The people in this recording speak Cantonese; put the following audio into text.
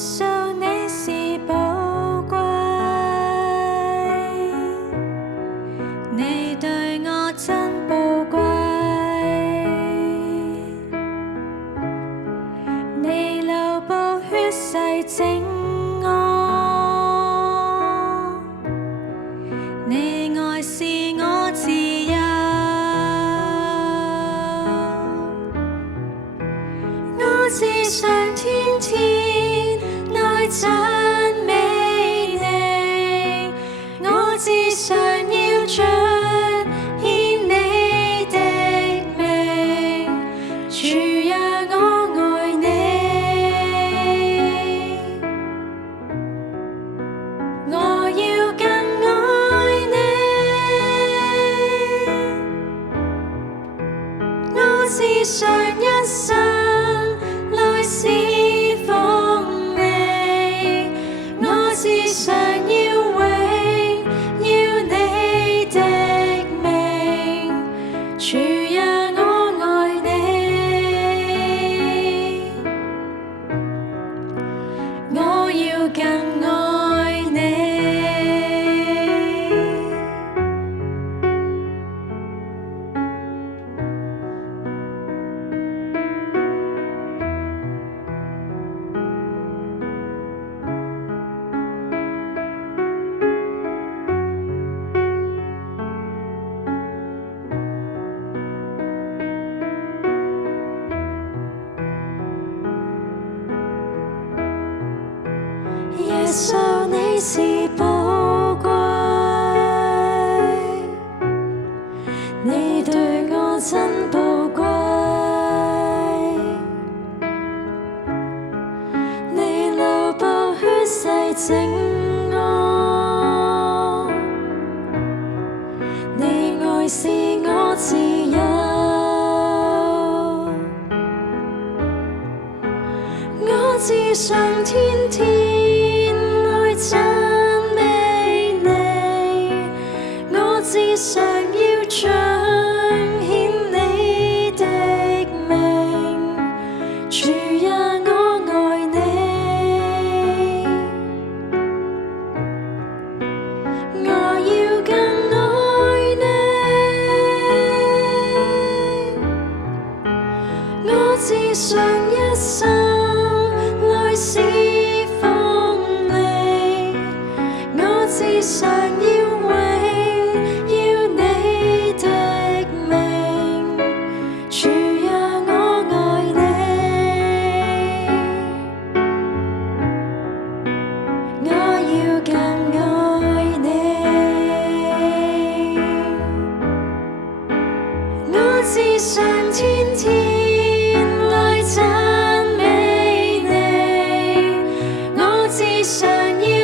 穌你是寶貴，你對我真寶貴，你流寶血洗淨我，你愛是我自由，我只想天天來讚美你，我只想要彰顯你的名，主啊，我愛你，我要更愛你，我只想一生來侍奉你，我只想要榮耀你的名，主啊，我愛你，我要更愛你。耶穌你是寶貴，你對我真寶貴，你流寶血洗淨我，你愛是我自由，我只想天天來讚美你，我只想要彰顯你的名，主啊，我愛你，我要更愛你，我只想一生來侍奉你，我只想要榮耀你的名，主啊，我愛你，我要更愛你，我只想天天來讚美你，我只想要